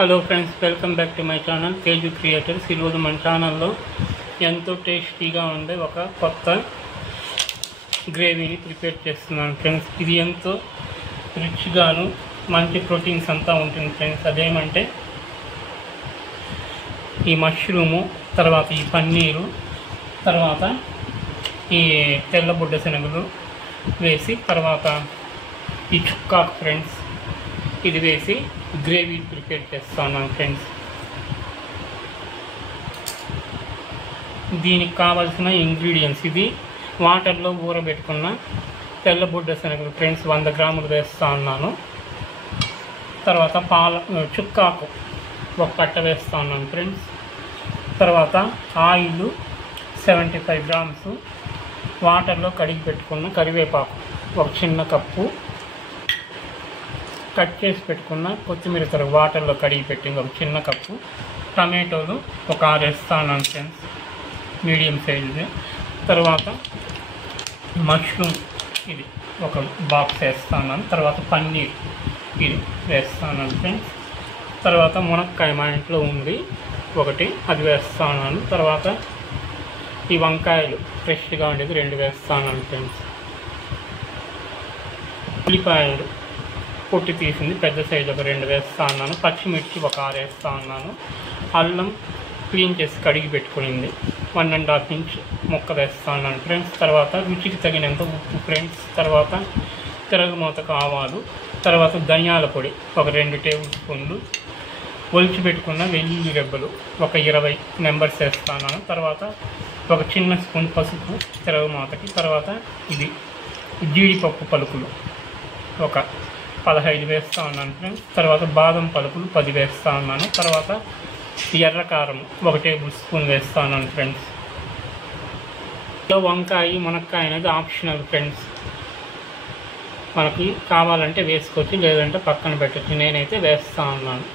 Hello friends, welcome back to my channel Teju creators. ఈరోజు మన ఛానల్లో ఎంతో టేస్టీగా ఉండే ఒక కొత్త గ్రేవీని ప్రిపేర్ చేస్తున్నాను ఫ్రెండ్స్. ఇది ఎంతో రిచ్గాను మంచి ప్రోటీన్స్ అంతా ఉంటుంది ఫ్రెండ్స్. అదేమంటే ఈ మష్రూము, తర్వాత ఈ పన్నీరు, తర్వాత ఈ తెల్ల బుడ్డ శనగలు వేసి, తర్వాత ఈ చుక్కాకు ఫ్రెండ్స్, ఇది వేసి గ్రేవీ ప్రిపేర్ చేస్తున్నాను ఫ్రెండ్స్. దీనికి కావాల్సిన ఇంగ్రీడియంట్స్: ఇది వాటర్లో ఊరబెట్టుకున్న తెల్ల బుడ్డ శనగలు ఫ్రెండ్స్ 100 గ్రాములు వేస్తూ ఉన్నాను. తర్వాత చుక్కాకు ఒక కట్ట వేస్తూ ఉన్నాను ఫ్రెండ్స్. తర్వాత ఆయిల్ 75 గ్రామ్స్, వాటర్లో కడిగి పెట్టుకున్న కరివేపాకు ఒక చిన్న కప్పు, కట్ చేసి పెట్టుకున్న కొత్తిమీర తరుగు వాటర్లో కడిగి పెట్టింది ఒక చిన్న కప్పు, టమాటోలు ఒక 6 వేస్తాను ఫ్రెండ్స్, మీడియం సైజుది. తర్వాత మష్రూమ్ ఇది ఒక బాక్స్ వేస్తాను. తర్వాత పన్నీర్ ఇది వేస్తాను ఫ్రెండ్స్. తర్వాత మునక్కాయ మా ఇంట్లో ఉంది ఒకటి, అది వేస్తాను. తర్వాత ఈ వంకాయలు ఫ్రెష్గా ఉండేది 2 వేస్తాను ఫ్రెండ్స్. ఉల్లిపాయలు పొట్టి తీసింది పెద్ద సైజు ఒక 2 వేస్తూ ఉన్నాను. పచ్చిమిర్చి ఒక 6 వేస్తూ ఉన్నాను. అల్లం క్లీన్ చేసి కడిగి పెట్టుకునింది 1.5 ఇంచ్ ముక్క వేస్తూ ఉన్నాను ఫ్రెండ్స్. తర్వాత రుచికి తగినంత ఉప్పు ఫ్రెండ్స్. తర్వాత తిరగమూతకు ఆవాలు, తర్వాత ధనియాల పొడి ఒక 2 టేబుల్ స్పూన్లు, ఒలిచి పెట్టుకున్న వెల్లుల్లి రెబ్బలు ఒక 20 మెంబర్స్ వేస్తున్నాను. తర్వాత ఒక చిన్న స్పూన్ పసుపు తిరగమూతకి. తర్వాత ఇది జీడిపప్పు పలుకులు ఒక 15 వేస్తూ ఉన్నాను ఫ్రెండ్స్. తర్వాత బాదం పలుకులు 10 వేస్తూ ఉన్నాను. తర్వాత ఎర్రకారం 1 టేబుల్ స్పూన్ వేస్తూ ఉన్నాను ఫ్రెండ్స్. వంకాయ మునక్కాయ అనేది ఆప్షనల్ ఫ్రెండ్స్, మనకి కావాలంటే వేసుకోవచ్చు, లేదంటే పక్కన పెట్టచ్చు. నేనైతే వేస్తూ ఉన్నాను.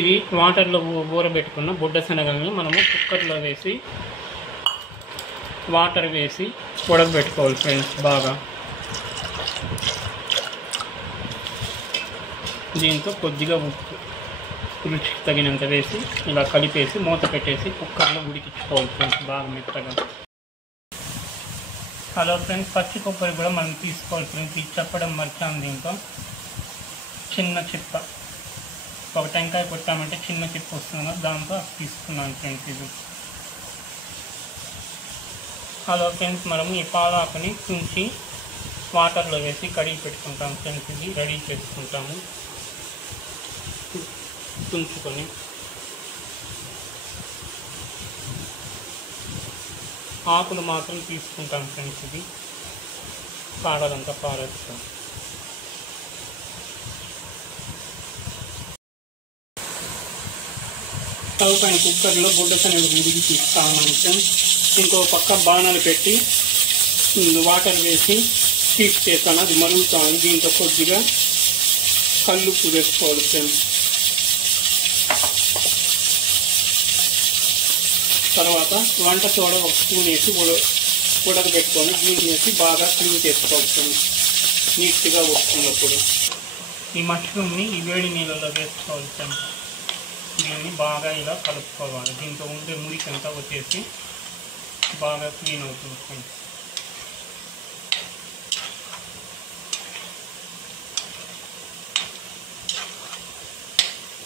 ఇది వాటర్లో ఊరబెట్టుకున్న బుడ్డ శనగల్ని మనము కుక్కర్లో వేసి వాటర్ వేసి ఉడకబెట్టుకోవాలి ఫ్రెండ్స్ బాగా. దీంతో కొద్దిగా ఉప్పు రుచికి తగినంత వేసి ఇలా కలిపేసి మూత పెట్టేసి కుక్కర్లో ఉడికించుకోవాలి ఫ్రెండ్స్ బాగా మెత్తగా. హలో ఫ్రెండ్స్, పచ్చి కొబ్బరి కూడా మనం తీసుకోవాలి ఫ్రెండ్స్. ఇది చెప్పడం మర్చాను. దీంతో చిన్న చిప్ప, ఒక టెంకాయ కొట్టామంటే చిన్న చిప్ప వస్తుంది కదా, దాంతో తీసుకున్నాను ఫ్రెండ్స్ ఇది. హలో ఫ్రెండ్స్, మనము ఈ పాలాకుని తుంచి వాటర్లో వేసి కడిగి పెట్టుకుంటాం ఫ్రెండ్స్. ఇది రెడీ చేసుకుంటాము తుంచుకొని. ఆకులు మాత్రం తీసుకుంటాం ఫ్రెండ్స్. ఇది పాడదంతా పారేస్తాం. స్టవ్ పైన కుక్కర్లో బుడ్డ శనగలు ఉడికి తీస్తాము ఫ్రెండ్స్. ఇంకో పక్క బాణాలు పెట్టి వాటర్ వేసి హీట్ చేస్తాను, అది మరుగుతాను. దీంతో కొద్దిగా కల్లుప్పు వేసుకోవాలి ఫ్రెండ్స్. తర్వాత వంట సోడా 1 స్పూన్ వేసి ఉడకబెట్టుకొని దీన్ని వేసి బాగా క్లీన్ చేసుకోవాలి ఫ్రెండ్స్, నీట్గా వస్తున్నప్పుడు. ఈ మష్రూమ్ని ఈ వేడి నీళ్ళలో వేసుకోవాలి ఫ్రెండ్స్. దీన్ని బాగా ఇలా కలుపుకోవాలి. దీంతో ఉండే మురికి అంతా వచ్చేసి బాగా క్లీన్ అవుతుంది ఫ్రెండ్స్.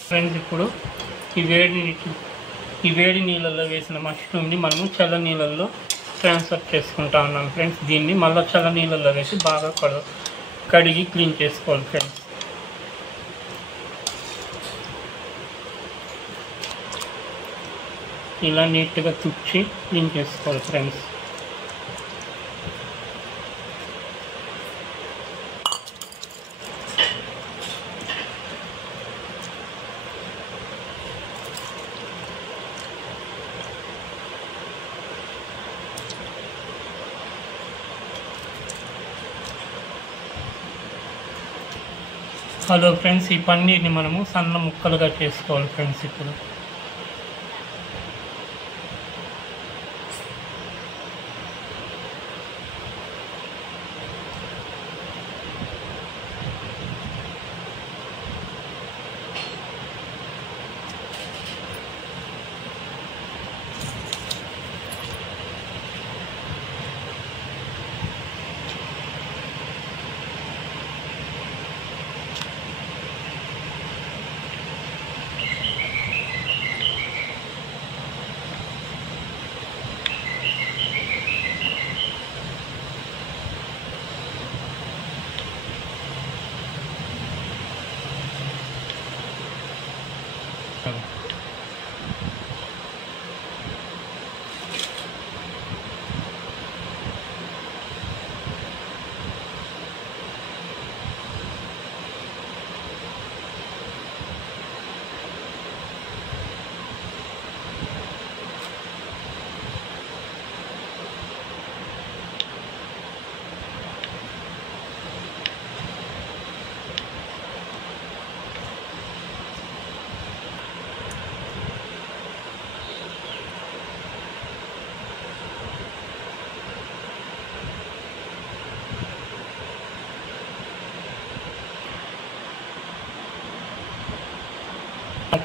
ఫ్రెండ్స్, ఇప్పుడు ఈ వేడి నీళ్ళల్లో వేసిన మష్రూమ్ని మనము చల్ల నీళ్ళల్లో ట్రాన్స్ఫర్ చేసుకుంటా ఉన్నాం ఫ్రెండ్స్. దీన్ని మళ్ళీ చల్ల నీళ్ళల్లో వేసి బాగా కడిగి క్లీన్ చేసుకోవాలి ఫ్రెండ్స్. ఇలా నీట్గా తుడిచి క్లీన్ చేసుకోవాలి ఫ్రెండ్స్. హలో ఫ్రెండ్స్, ఈ పన్నీర్ని మనము సన్న ముక్కలుగా చేసుకోవాలి ఫ్రెండ్స్. ఇప్పుడు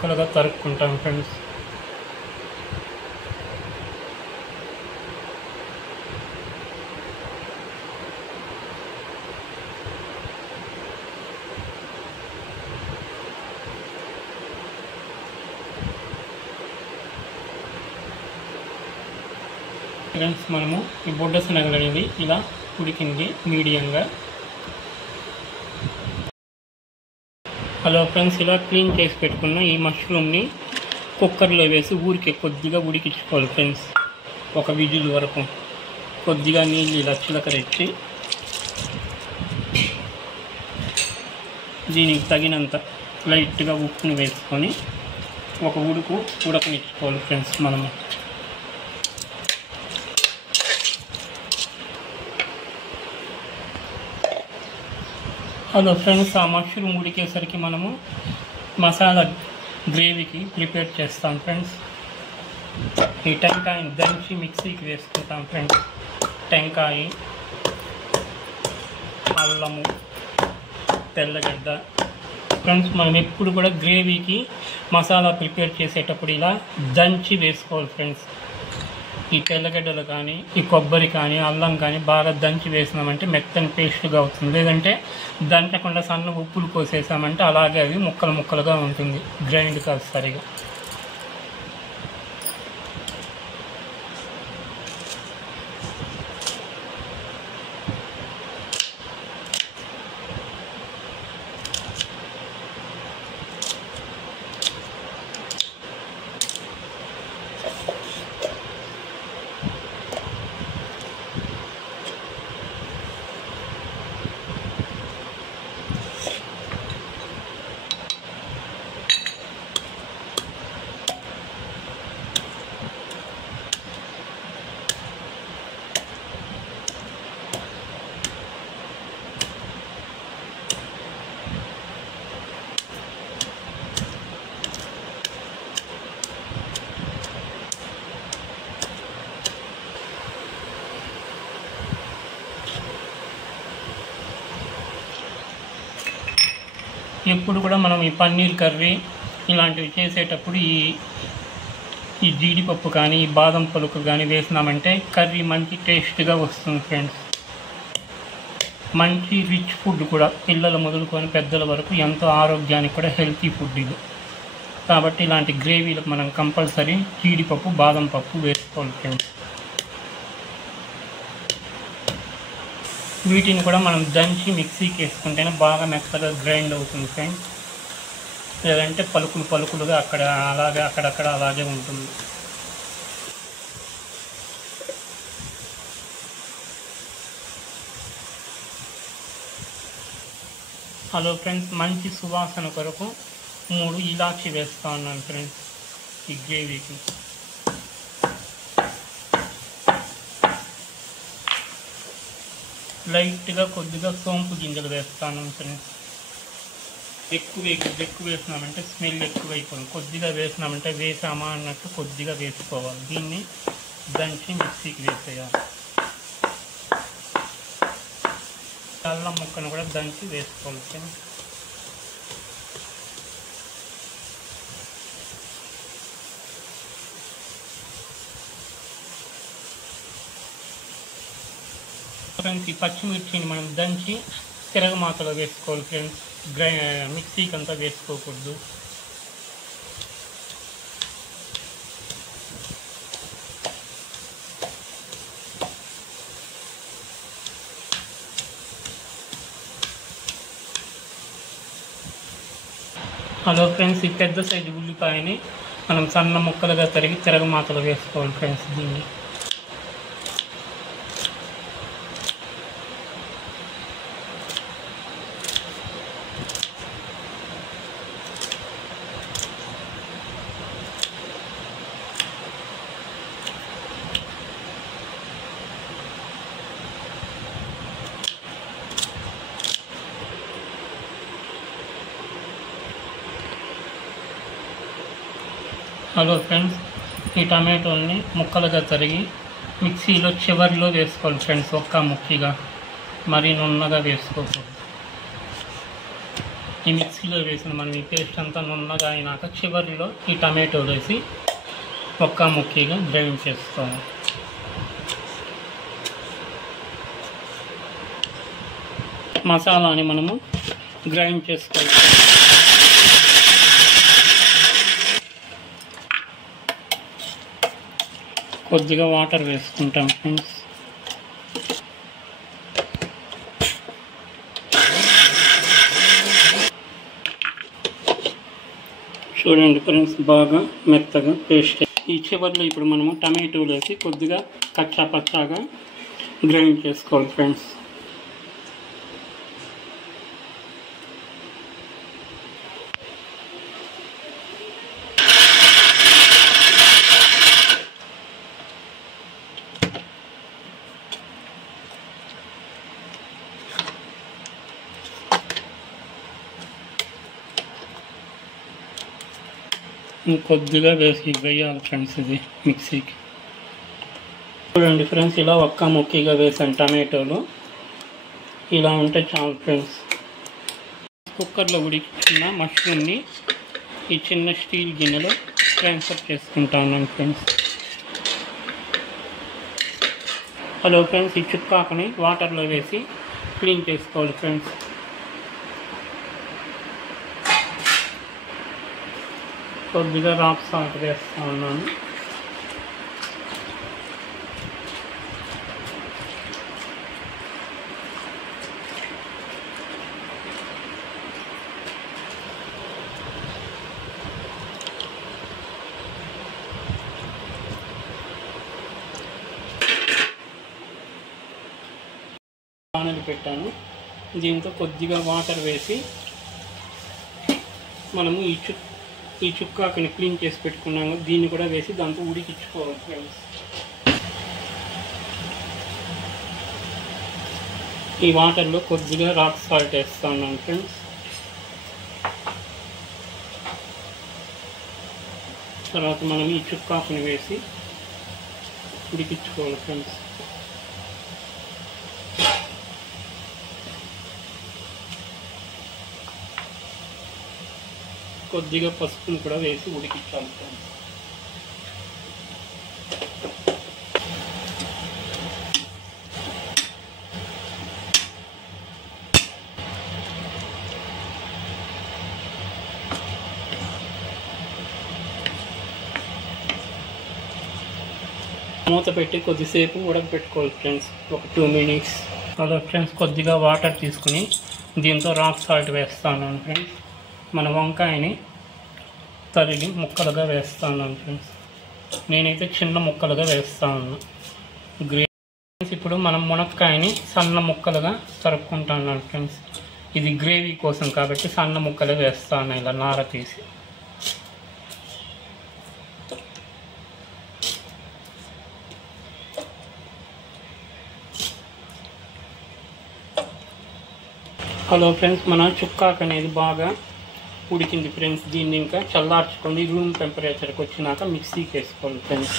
ముక్కలుగా తరుక్కుంటాం ఫ్రెండ్స్. మనము ఈ బొడ్డ శనగలు అనేది ఇలా ఉడికింది మీడియంగా. హలో ఫ్రెండ్స్, ఇలా క్లీన్ చేసి పెట్టుకున్న ఈ మష్రూమ్ని కుక్కర్లో వేసి ఊరికే కొద్దిగా ఉడికించుకోవాలి ఫ్రెండ్స్. ఒక విజిల్ వరకు కొద్దిగా నీళ్ళు ఇలా చిలకరించి దీనికి తగినంత లైట్గా ఉప్పుని వేసుకొని ఒక ఉడకనిచ్చుకోవాలి ఫ్రెండ్స్ మనము. హలో ఫ్రెండ్స్, ఆ మష్రూమ్ ఉడికేసరికి మనము మసాలా గ్రేవీకి ప్రిపేర్ చేస్తాం ఫ్రెండ్స్. ఈ టెంకాయని దంచి మిక్సీకి వేసుకుంటాం ఫ్రెండ్స్. టెంకాయ, అల్లము, తెల్లగడ్డ ఫ్రెండ్స్. మనం ఎప్పుడు కూడా గ్రేవీకి మసాలా ప్రిపేర్ చేసేటప్పుడు ఇలా దంచి వేసుకోవాలి ఫ్రెండ్స్. ఈ తెల్లగడ్డలు కానీ, ఈ కొబ్బరి కానీ, అల్లం కానీ బాగా దంచి వేసినామంటే మెత్తని పేస్ట్గా అవుతుంది. లేదంటే దంచకుండా సన్న ఉప్పులు కోసేసామంటే అలాగే అవి ముక్కలు ముక్కలుగా ఉంటుంది, గ్రైండ్ కాదు సరిగా. ఎప్పుడు కూడా మనం ఈ పన్నీర్ కర్రీ ఇలాంటివి చేసేటప్పుడు ఈ జీడిపప్పు కానీ, ఈ బాదం పలుకు కానీ వేసినామంటే కర్రీ మంచి టేస్ట్గా వస్తుంది ఫ్రెండ్స్. మంచి రిచ్ ఫుడ్ కూడా, పిల్లలు మొదలుకొని పెద్దల వరకు ఎంతో ఆరోగ్యానికి కూడా హెల్తీ ఫుడ్ ఇది. కాబట్టి ఇలాంటి గ్రేవీలకు మనం కంపల్సరీ జీడిపప్పు, బాదం పప్పు వేసుకోవాలి ఫ్రెండ్స్. వీటిని కూడా మనం దంచి మిక్సీకి వేసుకుంటేనే బాగా మెత్తగా గ్రైండ్ అవుతుంది ఫ్రెండ్స్. లేదంటే పలుకులుగా అక్కడక్కడ అలాగే ఉంటుంది. హలో ఫ్రెండ్స్, మంచి సువాసన కొరకు 3 ఇలాచి వేస్తూ ఉన్నాను ఫ్రెండ్స్ ఈ గ్రేవీకి. లైట్గా కొద్దిగా సోంపు గింజలు వేస్తాను ఫ్రెండ్స్. ఎక్కువ వేసినామంటే స్మెల్ ఎక్కువైపోయింది. కొద్దిగా వేసినామంటే వేసామా అన్నట్టు కొద్దిగా వేసుకోవాలి. దీన్ని దంచి మిక్సీకి వేసేయాలి. అల్లం ముక్కను కూడా దంచి వేసుకోవాలి ఫ్రెండ్స్. ఫ్రెండ్స్, ఈ పచ్చిమిర్చిని మనం దంచి తిరగమాతలో వేసుకోవాలి ఫ్రెండ్స్. మిక్సీకి అంతా వేసుకోకూడదు. హలో ఫ్రెండ్స్, ఈ పెద్ద సైజు ఉల్లిపాయని మనం సన్న ముక్కలుగా తరిగి తిరగమాతలు వేసుకోవాలి ఫ్రెండ్స్. దీన్ని హలో ఫ్రెండ్స్, ఈ టమాటోల్ని ముక్కలుగా తరిగి మిక్సీలో చివరిలో వేసుకోవాలి ఫ్రెండ్స్. ఒక్క ముక్కిగా మరీ నున్నగా వేసుకోకూడదు. ఈ మిక్సీలో వేసిన మనం ఈ పేస్ట్ అంతా నున్నగా అయినాక చివరిలో ఈ టమాటో వేసి ఒక్క ముక్కిగా గ్రైండ్ చేసుకోవాలి. మసాలాని మనము గ్రైండ్ చేసుకోవాలి. కొద్దిగా వాటర్ వేసుకుంటాం ఫ్రెండ్స్. చూడండి ఫ్రెండ్స్, బాగా మెత్తగా పేస్ట్. ఈ చివరిలో ఇప్పుడు మనము టమాటోలు వేసి కొద్దిగా కచ్చా పచ్చాగా గ్రైండ్ చేసుకోవాలి ఫ్రెండ్స్. కొద్దిగా వేయాలి ఫ్రెండ్స్ ఇది మిక్సీకి. చూడండి ఫ్రెండ్స్, ఇలా ఒక్క ముక్కిగా వేసాను టమాటోలు. ఇలా ఉంటే చాలు ఫ్రెండ్స్. కుక్కర్లో ఉడికించిన మష్రూమ్ని ఈ చిన్న స్టీల్ గిన్నెలో ట్రాన్స్ఫర్ చేసుకుంటా ఉన్నాను ఫ్రెండ్స్. హలో ఫ్రెండ్స్, ఈ చుక్కాకుని వాటర్లో వేసి క్లీన్ చేసుకోవాలి ఫ్రెండ్స్. కొద్దిగా రాక్ సాల్ట్ వేస్తూ ఉన్నాను. పానలు పెట్టాను. దీంతో కొద్దిగా వాటర్ వేసి మనము ఈ చుక్కాకుని క్లీన్ చేసి పెట్టుకున్నాము. దీన్ని కూడా వేసి దాంతో ఉడికించుకోవాలి ఫ్రెండ్స్. ఈ వాటర్లో కొద్దిగా రాక్ సాల్ట్ వేస్తూ ఉన్నాను ఫ్రెండ్స్. తర్వాత మనం ఈ చుక్కాకుని వేసి ఉడికించుకోవాలి ఫ్రెండ్స్. కొద్దిగా పసుపుని కూడా వేసి ఉడికించాలి ఫ్రెండ్స్. మూత పెట్టి కొద్దిసేపు ఉడకపెట్టుకోవాలి ఫ్రెండ్స్, ఒక 2 minutes. అలా ఫ్రెండ్స్, కొద్దిగా వాటర్ తీసుకుని దీంతో రాక్ సాల్ట్ వేస్తాను ఫ్రెండ్స్. మన వంకాయని తరిగి ముక్కలుగా వేస్తాను ఫ్రెండ్స్. నేనైతే చిన్న ముక్కలుగా వేస్తాను. ఇప్పుడు మనం మునక్కాయని సన్న ముక్కలుగా తరుక్కుంటాను ఫ్రెండ్స్. ఇది గ్రేవీ కోసం కాబట్టి సన్న ముక్కలు వేస్తాను ఇలా నార తీసి. హలో ఫ్రెండ్స్, మన చుక్కాకు అనేది బాగా ఉడికింది ఫ్రెండ్స్. దీన్ని ఇంకా చల్లార్చుకొని రూమ్ టెంపరేచర్కి వచ్చినాక మిక్సీకి వేసుకోవాలి ఫ్రెండ్స్.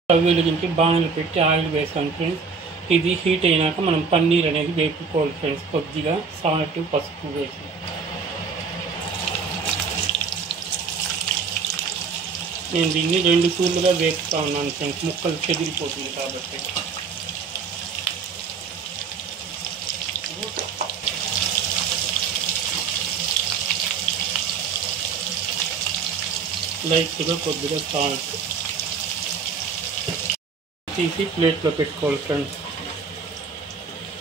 స్టవ్ వెలిగించి బాణలు పెట్టి ఆయిల్ వేసాను ఫ్రెండ్స్. ఇది హీట్ అయినాక మనం పన్నీర్ అనేది వేపుకోవాలి ఫ్రెండ్స్. కొద్దిగా సాల్ట్, పసుపు వేసి నేను దీన్ని 2 తూర్లుగా వేపుతా ఉన్నాను ఫ్రెండ్స్. ముక్కలు చెదిరిపోతుంది కాబట్టి. లైట్గా కొద్దిగా సాల్ట్ తీసి ప్లేట్లో పెట్టుకోవాలి ఫ్రెండ్స్.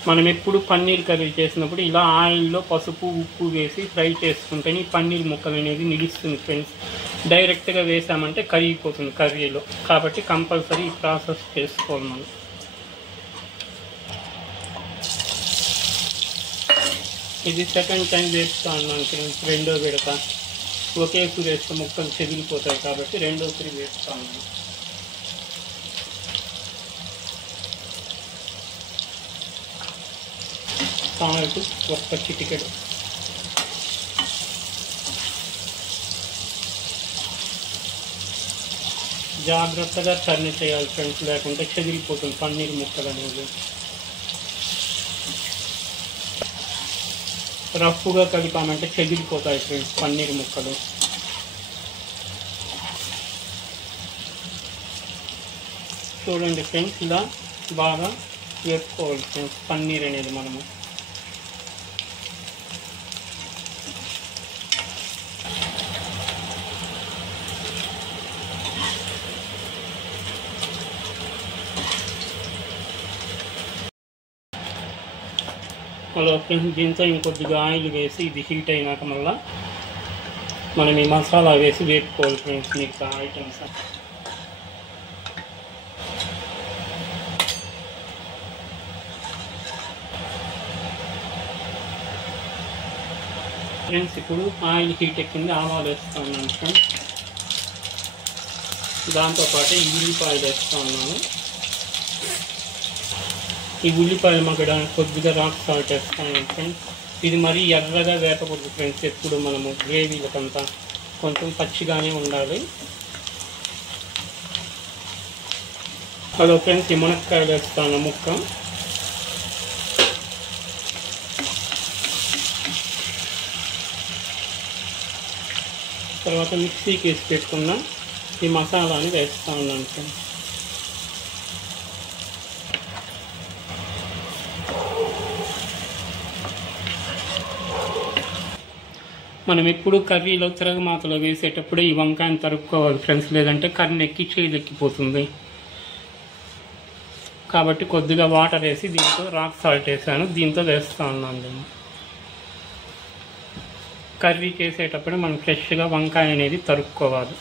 మనం ఎప్పుడు పన్నీర్ కర్రీ చేసినప్పుడు ఇలా ఆయిల్లో పసుపు ఉప్పు వేసి ఫ్రై చేసుకుంటేనే ఈ పన్నీర్ ముక్కలు అనేది నిలుస్తుంది ఫ్రెండ్స్. డైరెక్ట్గా వేసామంటే కరిగిపోతుంది కర్రీలో. కాబట్టి కంపల్సరీ ఈ ప్రాసెస్ చేసుకోవాలి మనం. ఇది సెకండ్ టైం వేస్తా ఉన్నాను ఫ్రెండ్స్, రెండో విడత. ఒకేసారి వేస్తే ముక్కలు చెదిరిపోతాయి కాబట్టి రెండోసారి వేస్తా ఉన్నాను. సాల్ట్ ఒక్క చిటికెడు, జాగ్రత్తగా టర్న్ చేయాలి ఫ్రెండ్స్, లేకుంటే చెదిరిపోతుంది పన్నీర్ ముక్కలు అనేది. రఫ్గా కలిపామంటే చెదిరిపోతాయి ఫ్రెండ్స్ పన్నీర్ ముక్కలు. చూడండి ఫ్రెండ్స్, ఇలా బాగా వేసుకోవాలి ఫ్రెండ్స్ పన్నీర్ అనేది మనము. అలా ఫ్రెండ్స్ దీంతో ఇంకొద్దిగా ఆయిల్ వేసి ఇది హీట్ అయినాక మళ్ళీ మనం ఈ మసాలా వేసి వేపుకోవాలి ఫ్రెండ్స్ మిగతా ఐటమ్స్. ఫ్రెండ్స్ ఇప్పుడు ఆయిల్ హీట్ ఎక్కింది, ఆవాలు వేస్తూ ఉన్నాను ఫ్రెండ్స్. దాంతోపాటు ఈ ఉల్లిపాయలు వేస్తూ ఉన్నాను. ఈ ఉల్లిపాయలు మగ్గడానికి కొద్దిగా రాక్ సాల్ట్ వేస్తాను ఫ్రెండ్స్. ఇది మరీ ఎర్రగా వేపకూడదు ఫ్రెండ్స్, ఎప్పుడు మనము గ్రేవీలకంతా కొంచెం పచ్చిగానే ఉండాలి. అదో ఫ్రెండ్స్ ఈ మునక్కాయలు వేస్తాను ముక్క. తర్వాత మిక్సీకి వేసి పెట్టుకున్న ఈ మసాలాని వేస్తూ ఉన్నాను ఫ్రెండ్స్. మనం ఎప్పుడు కర్రీలో తిరగమాతలో వేసేటప్పుడు ఈ వంకాయని తరుక్కోవాలి ఫ్రెండ్స్, లేదంటే కర్రీ ఎక్కి చేదెక్కిపోతుంది. కాబట్టి కొద్దిగా వాటర్ వేసి దీంతో రాక్ సాల్ట్ వేసాను, దీంతో వేస్తూ ఉన్నాను. నేను కర్రీ చేసేటప్పుడు మనం ఫ్రెష్గా వంకాయ అనేది తరుక్కోవాలి.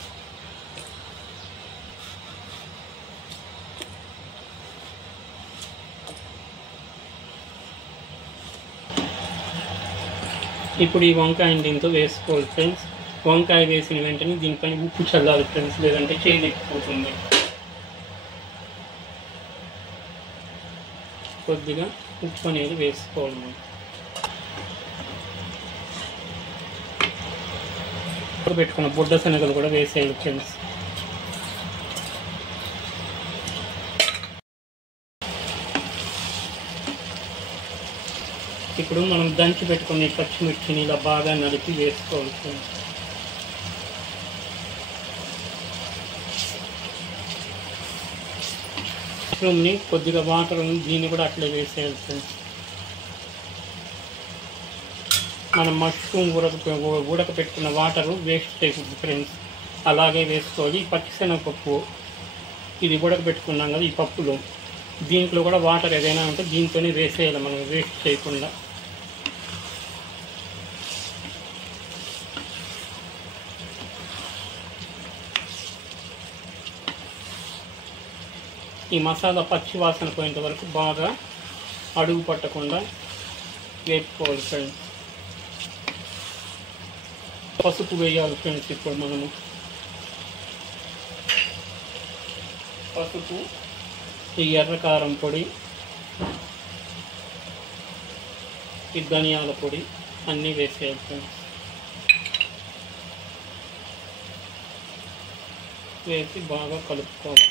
ఇప్పుడు ఈ వంకాయని దీంతో వేసుకోవాలి ఫ్రెండ్స్. వంకాయ వేసిన వెంటనే దీనిపైన ఉప్పు చల్లాలి ఫ్రెండ్స్, లేదంటే చేదెక్కిపోతుంది. కొద్దిగా ఉప్పు అనేది వేసుకోవాలి మనం. పెట్టుకున్న బుడ్డ శనగలు కూడా వేసేయాలి ఫ్రెండ్స్. ఇప్పుడు మనం దంచి పెట్టుకుని పచ్చిమిర్చిని ఇలా బాగా నలిపి వేసుకోవాలి ఫ్రెండ్స్. మష్రూమ్ని కొద్దిగా వాటర్ దీన్ని కూడా అట్లే వేసేయాలి ఫ్రెండ్స్. మనం మష్రూమ్ ఉడకపెట్టుకున్న వాటరు వేస్ట్ చేయకూడదు ఫ్రెండ్స్, అలాగే వేసుకోవాలి. పచ్చిశనగపప్పు ఇది ఉడకపెట్టుకున్నాం కదా, ఈ పప్పులో దీంట్లో కూడా వాటర్ ఏదైనా ఉంటే దీంతోనే వేసేయాలి మనం, వేస్ట్ చేయకుండా. ఈ మసాలా పచ్చి వాసన పోయేంత వరకు బాగా అడుగు పట్టకుండా వేపుకోవాలి ఫ్రెండ్స్. పసుపు వేయాలి ఫ్రెండ్స్. ఇప్పుడు మనము పసుపు, ఈ ఎర్ర కారం పొడి, ఈ ధనియాల పొడి అన్నీ వేసేయాలి ఫ్రెండ్స్. వేసి బాగా కలుపుకోవాలి.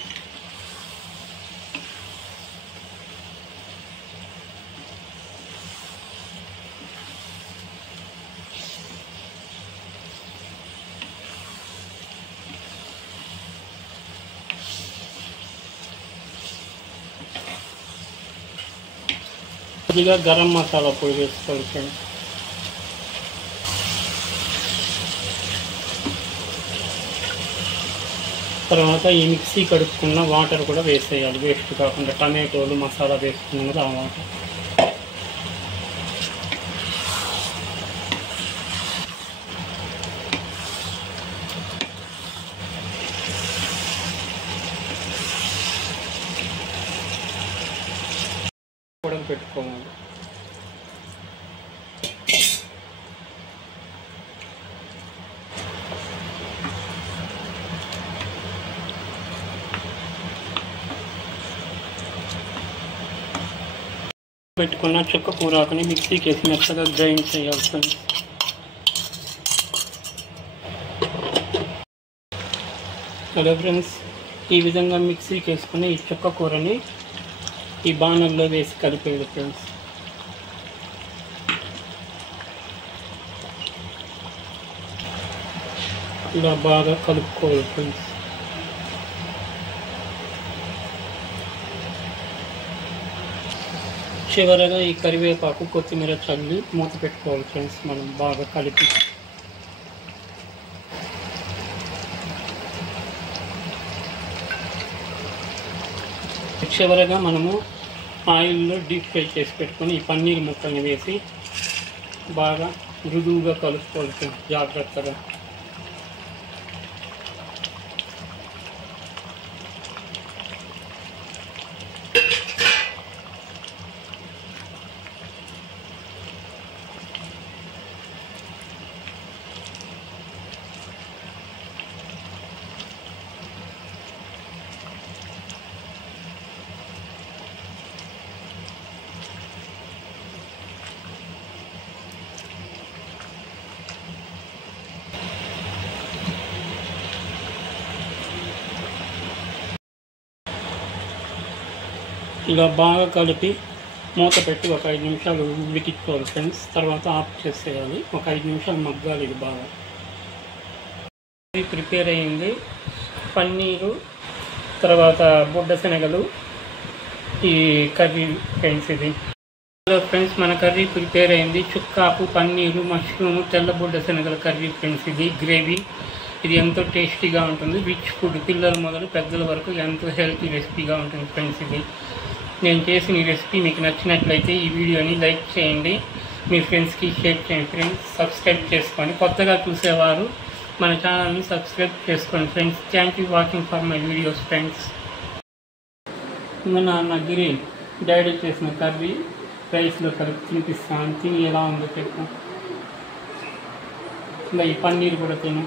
కొద్దిగా గరం మసాలా పొడి వేసుకోవాలి ఫ్రెండ్స్. తర్వాత ఈ మిక్సీ కడుక్కున్న వాటర్ కూడా వేసేయాలి, వేస్ట్ కాకుండా. టమాటోలు మసాలా వేసుకున్న ఆ వాటర్ పెట్టుకోవాలి. పెట్టుకున్న చుక్క కూరాకుని మిక్సీకి వేసి మెత్తగా గ్రైండ్ చేయాలి ఫ్రెండ్స్. హలో ఫ్రెండ్స్, ఈ విధంగా మిక్సీకి వేసుకుని ఈ చుక్క కూరని ఈ బాణంలో వేసి కలిపేది ఫ్రెండ్స్. ఇలా బాగా కలుపుకోవాలి ఫ్రెండ్స్. చివరగా ఈ కరివేపాకు కొత్తిమీర చల్లి మూత పెట్టుకోవాలి ఫ్రెండ్స్. మనం బాగా కలిపి చివరగా మనము ఆయిల్లో డీప్ ఫ్రై చేసి పెట్టుకొని ఈ పన్నీర్ ముక్కల్ని వేసి బాగా మృదువుగా కలుపుకోవాలి ఫ్రెండ్స్ జాగ్రత్తగా. ఇలా బాగా కలిపి మూత పెట్టి ఒక 5 నిమిషాలు ఉడికించుకోవాలి ఫ్రెండ్స్. తర్వాత ఆఫ్ చేసేయాలి. ఒక 5 నిమిషాలు మగ్గాలి ఇది బాగా. ప్రిపేర్ అయ్యింది. పన్నీరు, తర్వాత బుడ్డ శనగలు, ఈ కర్రీ ఫ్రెండ్స్. ఇది ఫ్రెండ్స్ మన కర్రీ ప్రిపేర్ అయింది. చుక్కాకు, పన్నీరు, మష్రూము, తెల్ల బుడ్డ శనగల కర్రీ ఫ్రెండ్స్. ఇది గ్రేవీ. ఇది ఎంతో టేస్టీగా ఉంటుంది. రిచ్ ఫుడ్, పిల్లలు మొదలు పెద్దల వరకు ఎంతో హెల్తీ రెసిపీగా ఉంటుంది ఫ్రెండ్స్. ఇది నేను చేసిన ఈ రెసిపీ మీకు నచ్చినట్లయితే ఈ వీడియోని లైక్ చేయండి, మీ ఫ్రెండ్స్కి షేర్ చేయండి ఫ్రెండ్స్. సబ్స్క్రైబ్ చేసుకోండి. కొత్తగా చూసేవారు మన ఛానల్ని సబ్స్క్రైబ్ చేసుకోండి friends. Thank you watching for my videos friends. ఇంకా నా గిరి డాడీ చేసిన కర్రీ రైస్లో కలిపి తినిపిస్తాను. తిని ఎలా ఉందో చెప్పు. ఇంకా ఈ పన్నీర్ కూడా తిను.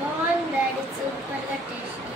బాగుంది డాడీ, సూపర్గా టేస్టీ.